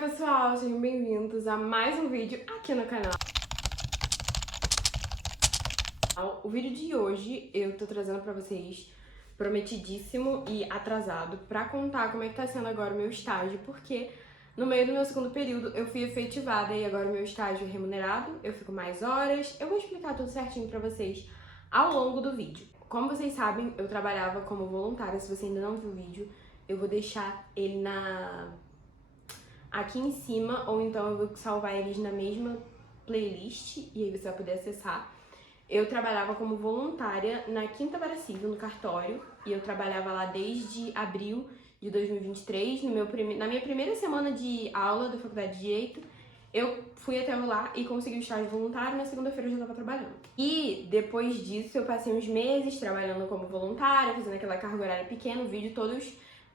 pessoal, sejam bem-vindos a mais um vídeo aqui no canal. O vídeo de hoje eu tô trazendo pra vocês prometidíssimo e atrasado pra contar como é que tá sendo agora o meu estágio, porque no meio do meu segundo período eu fui efetivada e agora o meu estágio é remunerado, eu fico mais horas. Eu vou explicar tudo certinho pra vocês ao longo do vídeo. Como vocês sabem, eu trabalhava como voluntária. Se você ainda não viu o vídeo, eu vou deixar ele aqui em cima, ou então eu vou salvar eles na mesma playlist e aí você vai poder acessar. Eu trabalhava como voluntária na Quinta Vara Civil, no cartório, e eu trabalhava lá desde abril de 2023. Na minha primeira semana de aula da Faculdade de Direito, eu fui até lá e consegui o estágio voluntário. Na segunda-feira eu já estava trabalhando. E depois disso eu passei uns meses trabalhando como voluntária, fazendo aquela carga horária pequena,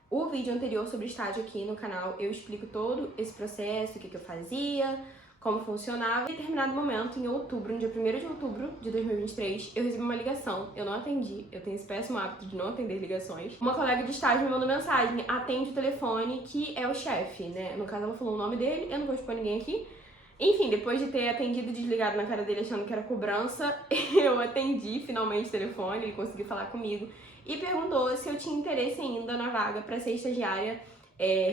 o vídeo anterior sobre estágio aqui no canal, eu explico todo esse processo, o que eu fazia, como funcionava. Em determinado momento, em outubro, no dia 1º de outubro de 2023, eu recebi uma ligação. Eu não atendi, eu tenho esse péssimo hábito de não atender ligações. Uma colega de estágio me mandou mensagem: atende o telefone, que é o chefe, né? No caso, ela falou o nome dele, eu não vou expor ninguém aqui. Enfim, depois de ter atendido e desligado na cara dele achando que era cobrança, eu atendi finalmente o telefone, ele conseguiu falar comigo e perguntou se eu tinha interesse ainda na vaga para ser estagiária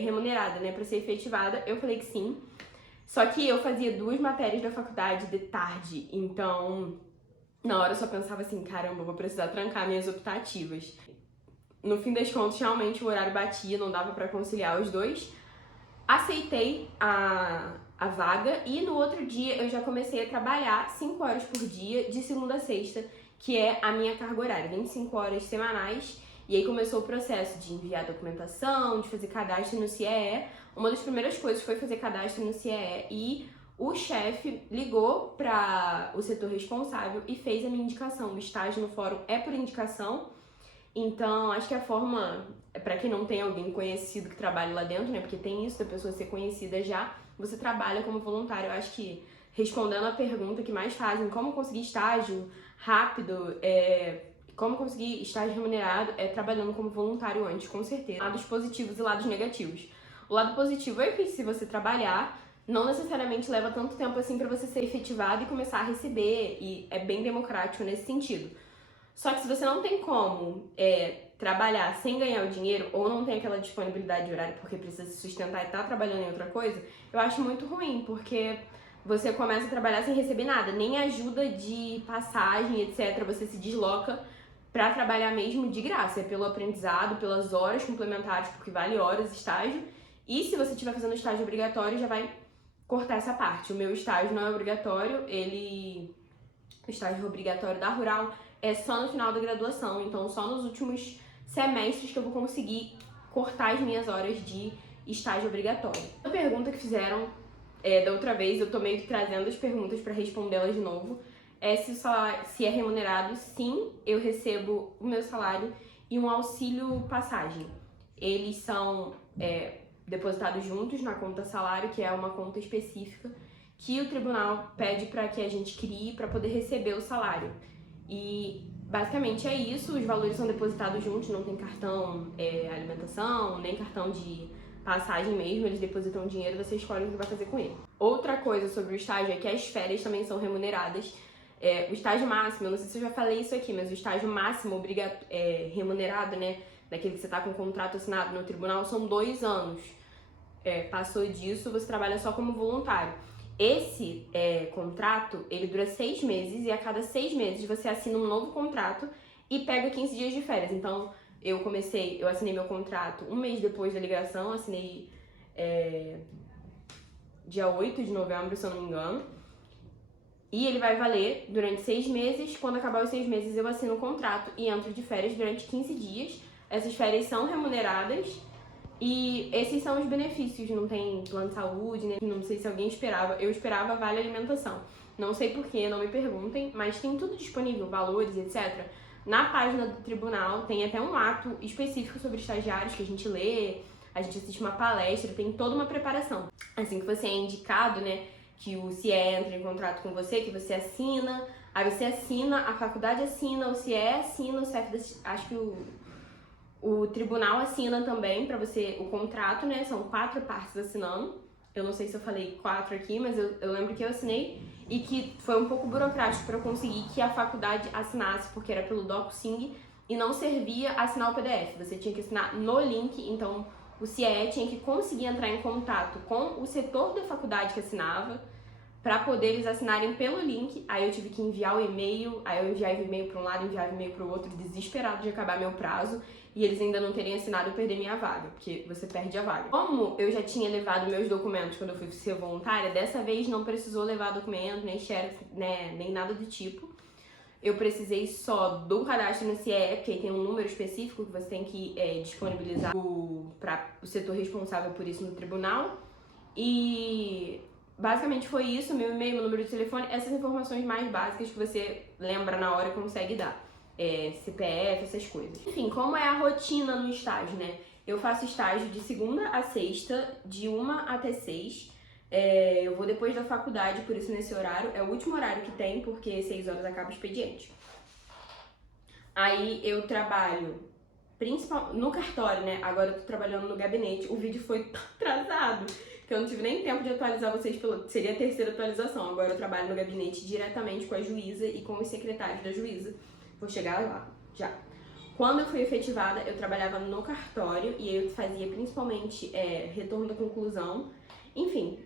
remunerada, né, para ser efetivada. Eu falei que sim, só que eu fazia 2 matérias da faculdade de tarde, então na hora eu só pensava assim: caramba, eu vou precisar trancar minhas optativas. No fim das contas, realmente o horário batia, não dava para conciliar os dois. Aceitei a vaga e no outro dia eu já comecei a trabalhar 5 horas por dia, de segunda a sexta, que é a minha carga horária, 25 horas semanais. E aí começou o processo de enviar documentação, de fazer cadastro no CIEE. Uma das primeiras coisas foi fazer cadastro no CIEE e o chefe ligou para o setor responsável e fez a minha indicação. O estágio no fórum é por indicação, então acho que a forma, para quem não tem alguém conhecido que trabalhe lá dentro, né, porque tem isso da pessoa ser conhecida já, você trabalha como voluntário. Eu acho que, respondendo a pergunta que mais fazem, como conseguir estágio rápido, como conseguir estágio remunerado, é trabalhando como voluntário antes, com certeza. Lados positivos e lados negativos. O lado positivo é que, se você trabalhar, não necessariamente leva tanto tempo assim para você ser efetivado e começar a receber, e é bem democrático nesse sentido. Só que se você não tem como trabalhar sem ganhar o dinheiro, ou não tem aquela disponibilidade de horário porque precisa se sustentar e tá trabalhando em outra coisa, eu acho muito ruim, porque você começa a trabalhar sem receber nada, nem ajuda de passagem, etc. Você se desloca pra trabalhar mesmo de graça, é pelo aprendizado, pelas horas complementares, porque vale horas estágio. E se você estiver fazendo estágio obrigatório, já vai cortar essa parte. O meu estágio não é obrigatório, o estágio obrigatório da Rural é só no final da graduação, então só nos últimos semestres que eu vou conseguir cortar as minhas horas de estágio obrigatório. A pergunta que fizeram da outra vez, eu tô meio que trazendo as perguntas para respondê-las de novo, é se é remunerado. Sim, eu recebo o meu salário e um auxílio passagem. Eles são depositados juntos na conta salário, que é uma conta específica que o tribunal pede para que a gente crie para poder receber o salário. E basicamente é isso, os valores são depositados juntos, não tem cartão alimentação, nem cartão de passagem mesmo, eles depositam dinheiro, você escolhe o que vai fazer com ele. Outra coisa sobre o estágio é que as férias também são remuneradas. O estágio máximo, eu não sei se eu já falei isso aqui, mas o estágio máximo remunerado, né, daquele que você tá com o contrato assinado no tribunal, são 2 anos. Passou disso, você trabalha só como voluntário. Esse contrato, ele dura 6 meses e a cada 6 meses você assina um novo contrato e pega 15 dias de férias. Então, eu assinei meu contrato um mês depois da ligação, assinei dia 8 de novembro, se eu não me engano. E ele vai valer durante 6 meses. Quando acabar os 6 meses, eu assino o contrato e entro de férias durante 15 dias. Essas férias são remuneradas. E esses são os benefícios, não tem plano de saúde, né? Não sei se alguém esperava, eu esperava vale alimentação. Não sei porquê, não me perguntem, mas tem tudo disponível, valores, etc. Na página do tribunal tem até um ato específico sobre estagiários que a gente lê, a gente assiste uma palestra, tem toda uma preparação. Assim que você é indicado, né, que o CIE entra em contrato com você, que você assina, aí você assina, a faculdade assina, o CIE assina, o CEF, acho que o tribunal assina também pra você o contrato, né? São 4 partes assinando. Eu não sei se eu falei 4 aqui, mas eu lembro que eu assinei e que foi um pouco burocrático para eu conseguir que a faculdade assinasse, porque era pelo DocuSign e não servia assinar o PDF. Você tinha que assinar no link, então o CIE tinha que conseguir entrar em contato com o setor da faculdade que assinava para poder eles assinarem pelo link. Aí eu tive que enviar o e-mail, aí eu enviava o e-mail para um lado, enviava o e-mail para o outro, desesperado de acabar meu prazo e eles ainda não terem assinado, eu perder minha vaga, porque você perde a vaga. Como eu já tinha levado meus documentos quando eu fui ser voluntária, dessa vez não precisou levar documento, nem xerox, né, nem nada do tipo. Eu precisei só do cadastro no CIE, porque tem um número específico que você tem que disponibilizar para o setor responsável por isso no tribunal. E basicamente foi isso, meu e-mail, meu número de telefone, essas informações mais básicas que você lembra na hora e consegue dar. CPF, essas coisas. Enfim, como é a rotina no estágio, né? Eu faço estágio de segunda a sexta, de 1 até 6. Eu vou depois da faculdade, por isso nesse horário. É o último horário que tem, porque 6 horas acaba o expediente. Aí eu trabalho no cartório, né? Agora eu tô trabalhando no gabinete. O vídeo foi atrasado, que eu não tive nem tempo de atualizar vocês, seria a terceira atualização. Agora eu trabalho no gabinete diretamente com a juíza e com os secretários da juíza. Vou chegar lá já. Quando eu fui efetivada, eu trabalhava no cartório e eu fazia principalmente retorno da conclusão. Enfim,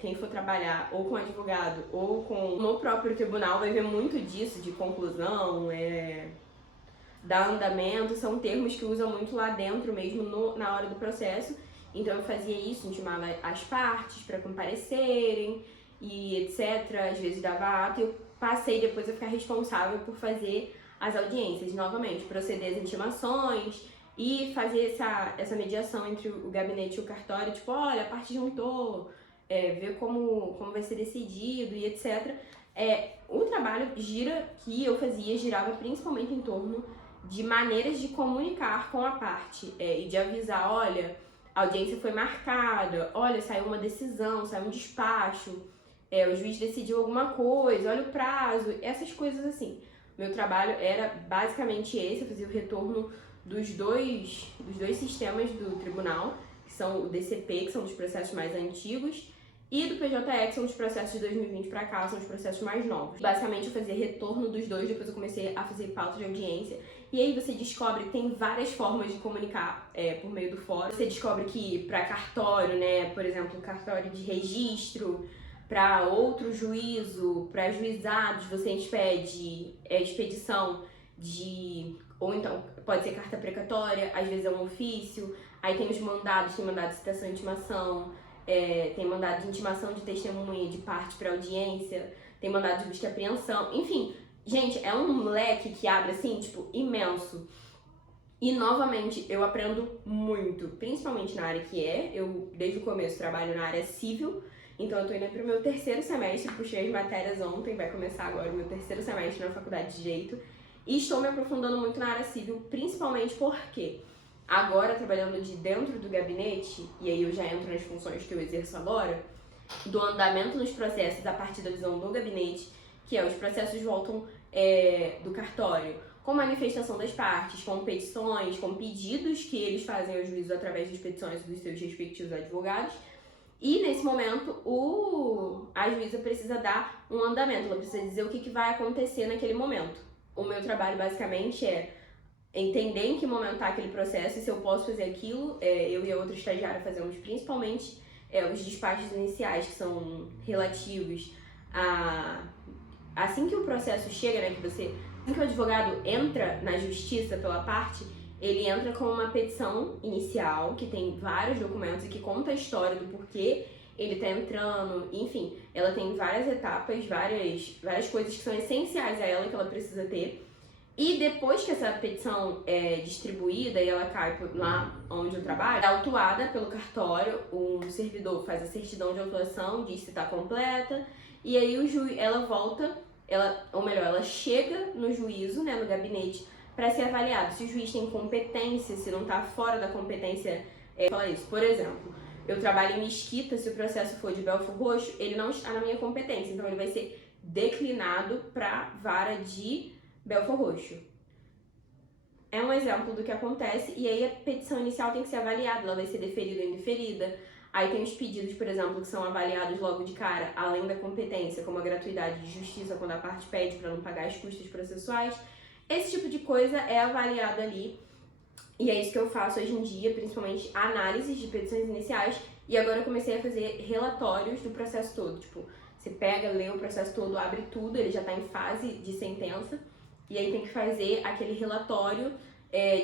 quem for trabalhar ou com advogado ou no próprio tribunal vai ver muito disso, de conclusão, dar andamento, são termos que usam muito lá dentro mesmo na hora do processo. Então eu fazia isso, intimava as partes para comparecerem e etc. Às vezes dava ato e eu passei depois a ficar responsável por fazer as audiências, novamente, proceder às intimações e fazer essa mediação entre o gabinete e o cartório, tipo, olha, a parte juntou, ver como vai ser decidido e etc. O trabalho que eu fazia girava principalmente em torno de maneiras de comunicar com a parte e de avisar, olha, a audiência foi marcada, olha, saiu uma decisão, saiu um despacho, o juiz decidiu alguma coisa, olha o prazo, essas coisas assim. Meu trabalho era basicamente esse, eu fazia o retorno dos dois sistemas do tribunal, que são o DCP, que são os processos mais antigos, e do PJE, que são os processos de 2020 para cá, são os processos mais novos. Basicamente eu fazia retorno dos dois, depois eu comecei a fazer pauta de audiência, e aí você descobre que tem várias formas de comunicar por meio do fórum. Você descobre que para cartório, né, por exemplo, cartório de registro, para outro juízo, para juizados, você expede expedição ou então pode ser carta precatória, às vezes é um ofício, aí tem os mandados, tem mandado de citação e intimação, tem mandado de intimação de testemunha de parte para audiência, tem mandado de busca e apreensão, enfim, gente, é um leque que abre assim, tipo, imenso. E novamente, eu aprendo muito, principalmente na área que eu desde o começo trabalho na área civil. Então eu tô indo pro meu terceiro semestre, puxei as matérias ontem, vai começar agora o meu terceiro semestre na faculdade de Direito. E estou me aprofundando muito na área civil, principalmente porque agora, trabalhando de dentro do gabinete, e aí eu já entro nas funções que eu exerço agora, do andamento dos processos a partir da visão do gabinete, que os processos voltam do cartório, com manifestação das partes, com petições, com pedidos que eles fazem ao juízo através das petições dos seus respectivos advogados. E nesse momento, a juíza precisa dar um andamento, ela precisa dizer o que vai acontecer naquele momento. O meu trabalho basicamente é entender em que momento está aquele processo e se eu posso fazer aquilo. Eu e a outra estagiária fazemos principalmente os despachos iniciais, que são relativos a... Assim que o processo chega, né, assim que o advogado entra na justiça pela parte, ele entra com uma petição inicial, que tem vários documentos e que conta a história do porquê ele tá entrando, enfim, ela tem várias etapas, várias coisas que são essenciais a ela, que ela precisa ter. E depois que essa petição é distribuída e ela cai lá onde eu trabalho, é autuada pelo cartório, o servidor faz a certidão de autuação, diz se tá completa, e aí ela volta, ela chega no juízo, né, no gabinete, para ser avaliado se o juiz tem competência, se não está fora da competência. Fala isso, por exemplo, eu trabalho em Mesquita, se o processo for de Belford Roxo, ele não está na minha competência, então ele vai ser declinado para vara de Belford Roxo. É um exemplo do que acontece, e aí a petição inicial tem que ser avaliada, ela vai ser deferida ou indeferida, Aí tem os pedidos, por exemplo, que são avaliados logo de cara, além da competência, como a gratuidade de justiça, quando a parte pede para não pagar as custas processuais. Esse tipo de coisa é avaliado ali. E é isso que eu faço hoje em dia, principalmente análises de petições iniciais. E agora eu comecei a fazer relatórios do processo todo. Tipo, você pega, lê o processo todo, abre tudo, ele já está em fase de sentença. E aí tem que fazer aquele relatório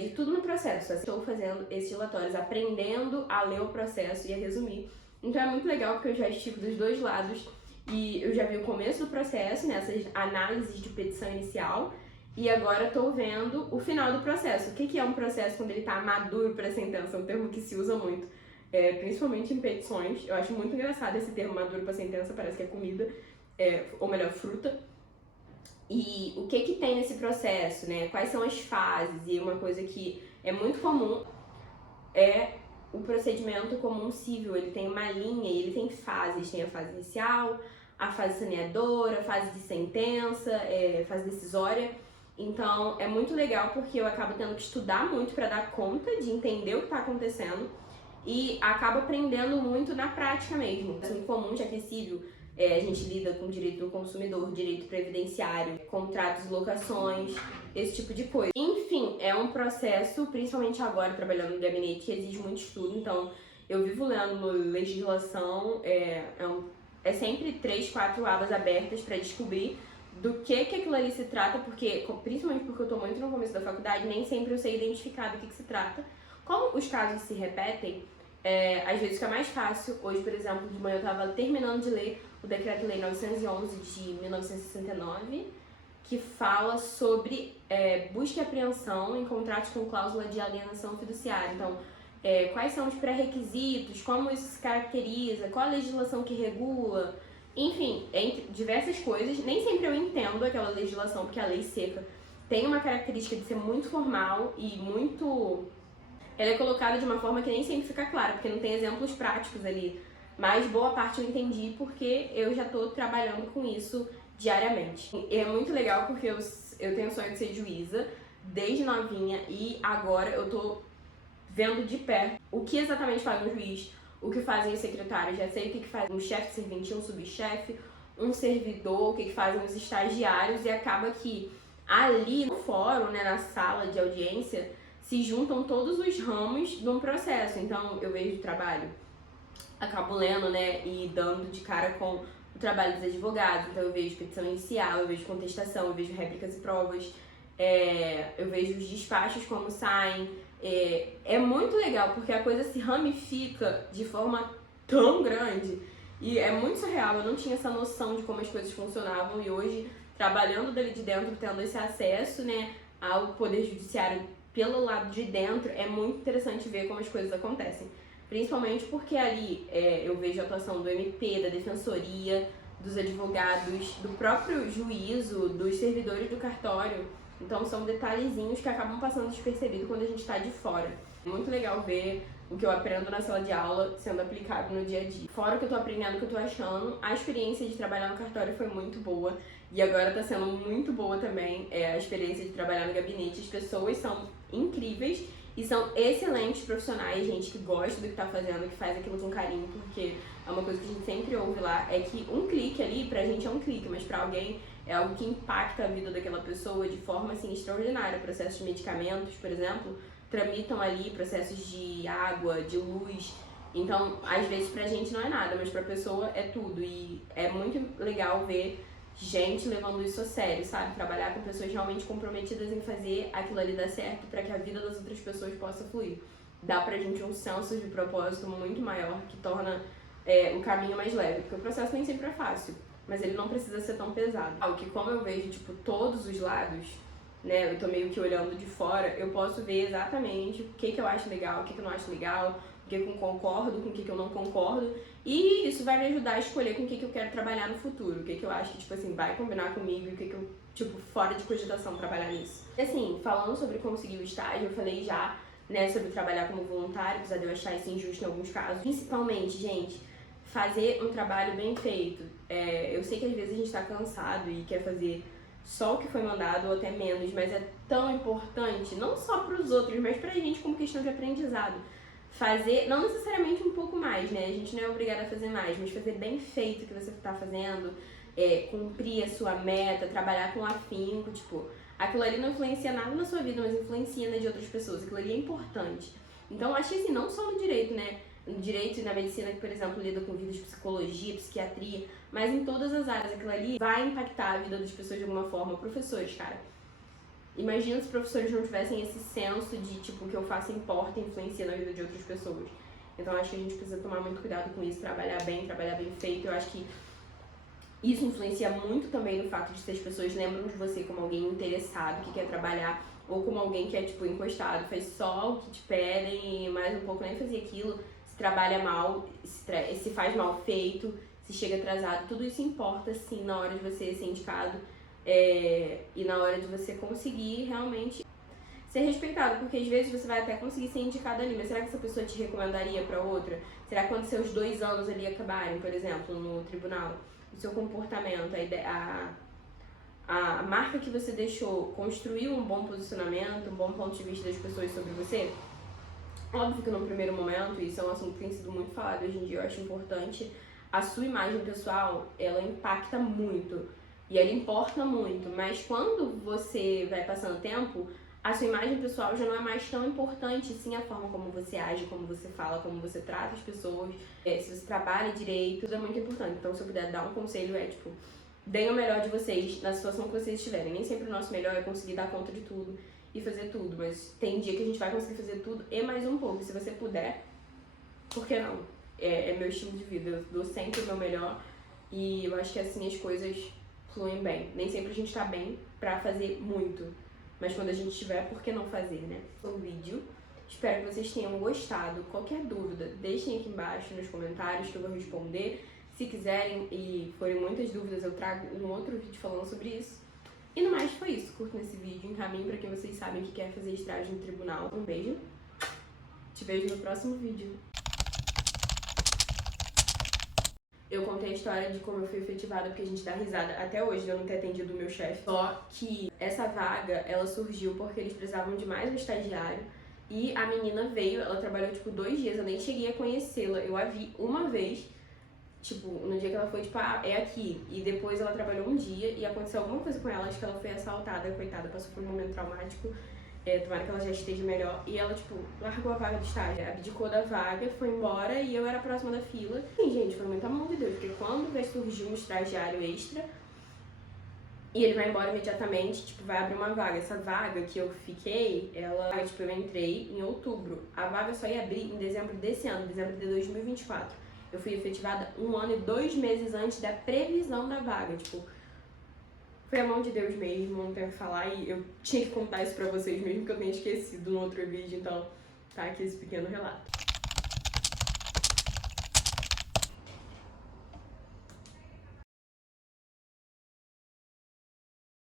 de tudo no processo. Estou fazendo esses relatórios, aprendendo a ler o processo e a resumir. Então é muito legal porque eu já estico dos dois lados. E eu já vi o começo do processo, nessas análises de petição inicial. E agora estou vendo o final do processo. O que é um processo quando ele está maduro para sentença? É um termo que se usa muito, principalmente em petições. Eu acho muito engraçado esse termo maduro para sentença, parece que é comida, ou melhor, fruta. E o que tem nesse processo, né? Quais são as fases? E uma coisa que é muito comum é o procedimento comum civil. Ele tem uma linha e ele tem fases. Tem a fase inicial, a fase saneadora, a fase de sentença, fase decisória. Então é muito legal porque eu acabo tendo que estudar muito para dar conta de entender o que está acontecendo e acabo aprendendo muito na prática mesmo. Assim, comum de aquecível, a gente lida com direito do consumidor, direito previdenciário, contratos, locações, esse tipo de coisa. Enfim, é um processo, principalmente agora trabalhando no gabinete, que exige muito estudo. Então eu vivo lendo legislação, é sempre 3, 4 abas abertas para descobrir do que aquilo ali se trata, porque, principalmente porque eu tô muito no começo da faculdade, nem sempre eu sei identificar do que se trata. Como os casos se repetem, às vezes fica mais fácil. Hoje, por exemplo, de manhã eu tava terminando de ler o Decreto-Lei 911 de 1969, que fala sobre busca e apreensão em contratos com cláusula de alienação fiduciária. Então, quais são os pré-requisitos, como isso se caracteriza, qual a legislação que regula. Enfim, entre diversas coisas. Nem sempre eu entendo aquela legislação, porque a lei seca tem uma característica de ser muito formal e muito... Ela é colocada de uma forma que nem sempre fica clara, porque não tem exemplos práticos ali. Mas boa parte eu entendi porque eu já estou trabalhando com isso diariamente. E é muito legal porque eu tenho o sonho de ser juíza desde novinha e agora eu tô vendo de perto o que exatamente faz um juiz, o que fazem os secretários, já sei o que faz um chefe de serventia, um subchefe, um servidor, o que fazem os estagiários, e acaba que ali no fórum, né, na sala de audiência, se juntam todos os ramos de um processo. Então eu vejo o trabalho, acabo lendo, né, e dando de cara com o trabalho dos advogados. Então eu vejo petição inicial, eu vejo contestação, eu vejo réplicas e provas, eu vejo os despachos como saem. É muito legal porque a coisa se ramifica de forma tão grande e é muito surreal. Eu não tinha essa noção de como as coisas funcionavam e hoje, trabalhando dali de dentro, tendo esse acesso, né, ao poder judiciário pelo lado de dentro, é muito interessante ver como as coisas acontecem. Principalmente porque ali eu vejo a atuação do MP, da defensoria, dos advogados, do próprio juízo, dos servidores do cartório. Então são detalhezinhos que acabam passando despercebido quando a gente está de fora. É muito legal ver o que eu aprendo na sala de aula sendo aplicado no dia a dia. Fora o que eu tô aprendendo, o que eu tô achando, a experiência de trabalhar no cartório foi muito boa. E agora tá sendo muito boa também a experiência de trabalhar no gabinete. As pessoas são incríveis e são excelentes profissionais, gente que gosta do que tá fazendo, que faz aquilo com carinho, porque é uma coisa que a gente sempre ouve lá, é que um clique ali, pra gente é um clique, mas pra alguém é algo que impacta a vida daquela pessoa de forma, assim, extraordinária. Processos de medicamentos, por exemplo, tramitam ali processos de água, de luz. Então, às vezes pra gente não é nada, mas pra pessoa é tudo. E é muito legal ver gente levando isso a sério, sabe? Trabalhar com pessoas realmente comprometidas em fazer aquilo ali dar certo pra que a vida das outras pessoas possa fluir. Dá pra gente um senso de propósito muito maior que torna o caminho mais leve, porque o processo nem sempre é fácil, mas ele não precisa ser tão pesado. O que, como eu vejo, tipo, todos os lados, né, eu tô meio que olhando de fora, eu posso ver exatamente o que eu acho legal, o que eu não acho legal, o que eu concordo, com o que eu não concordo, e isso vai me ajudar a escolher com o que eu quero trabalhar no futuro, o que eu acho que, tipo assim, vai combinar comigo e o que eu, tipo, fora de cogitação trabalhar nisso. E assim, falando sobre conseguir o estágio, eu falei já, né, sobre trabalhar como voluntário, apesar de eu achar isso injusto em alguns casos. Principalmente, gente, fazer um trabalho bem feito. Eu sei que às vezes a gente tá cansado e quer fazer só o que foi mandado ou até menos, mas é tão importante, não só para os outros, mas pra gente como questão de aprendizado. fazer, não necessariamente um pouco mais, né? A gente não é obrigado a fazer mais, mas fazer bem feito o que você tá fazendo, cumprir a sua meta, trabalhar com afinco, tipo, aquilo ali não influencia nada na sua vida, mas influencia na de outras pessoas, aquilo ali é importante. Então, acho que assim, não só no direito, né? No direito e na medicina, que, por exemplo, lida com vidas de psicologia, psiquiatria, mas em todas as áreas, aquilo ali vai impactar a vida das pessoas de alguma forma. Professores, cara, imagina se os professores não tivessem esse senso de, tipo, o que eu faço importa e influencia na vida de outras pessoas. Então, acho que a gente precisa tomar muito cuidado com isso, trabalhar bem feito. Eu acho que isso influencia muito também no fato de se as pessoas lembram de você como alguém interessado, que quer trabalhar, ou como alguém que é, tipo, encostado, faz só o que te pedem e mais um pouco nem fazia aquilo, se trabalha mal, se faz mal feito, se chega atrasado. Tudo isso importa, sim, na hora de você ser indicado e na hora de você conseguir realmente ser respeitado, porque às vezes você vai até conseguir ser indicado ali, mas será que essa pessoa te recomendaria pra outra? Será que quando seus 2 anos ali acabarem, por exemplo, no tribunal, o seu comportamento, a marca que você deixou construiu um bom posicionamento, um bom ponto de vista das pessoas sobre você? Óbvio que no primeiro momento, isso é um assunto que tem sido muito falado hoje em dia, eu acho importante, a sua imagem pessoal, ela impacta muito e ela importa muito, mas quando você vai passando tempo, a sua imagem pessoal já não é mais tão importante, sim, a forma como você age, como você fala, como você trata as pessoas, se você trabalha direito, tudo é muito importante. Então, se eu puder dar um conselho, tipo, deem o melhor de vocês na situação que vocês estiverem. Nem sempre o nosso melhor é conseguir dar conta de tudo e fazer tudo, mas tem dia que a gente vai conseguir fazer tudo e mais um pouco. Se você puder, por que não? É meu estilo de vida, eu dou sempre o meu melhor e eu acho que assim as coisas fluem bem. Nem sempre a gente tá bem pra fazer muito, mas quando a gente tiver, por que não fazer, né? Foi um vídeo. Espero que vocês tenham gostado. Qualquer dúvida, deixem aqui embaixo nos comentários que eu vou responder. Se quiserem e forem muitas dúvidas, eu trago um outro vídeo falando sobre isso. E no mais foi isso. Curtam esse vídeo, encaminhem pra quem vocês sabem que quer fazer estágio no tribunal. Um beijo. Te vejo no próximo vídeo. Eu contei a história de como eu fui efetivada, porque a gente dá risada até hoje de eu não ter atendido o meu chefe. Só que essa vaga, ela surgiu porque eles precisavam de mais um estagiário. E a menina veio, ela trabalhou tipo 2 dias, eu nem cheguei a conhecê-la. Eu a vi uma vez, tipo, no dia que ela foi, tipo, é aqui. E depois ela trabalhou um dia e aconteceu alguma coisa com ela, acho que ela foi assaltada, coitada, passou por um momento traumático. Tomara que ela já esteja melhor. E ela, tipo, largou a vaga do estágio, abdicou da vaga, foi embora e eu era próxima da fila. E, gente, foi muito amor de Deus, porque quando vai surgir um estagiário extra e ele vai embora imediatamente, tipo, vai abrir uma vaga. Essa vaga que eu fiquei, eu entrei em outubro. A vaga só ia abrir em dezembro desse ano, dezembro de 2024. Eu fui efetivada 1 ano e 2 meses antes da previsão da vaga, tipo... Foi a mão de Deus mesmo, não tenho que falar, e eu tinha que contar isso pra vocês mesmo que eu tenha esquecido no outro vídeo, então tá aqui esse pequeno relato.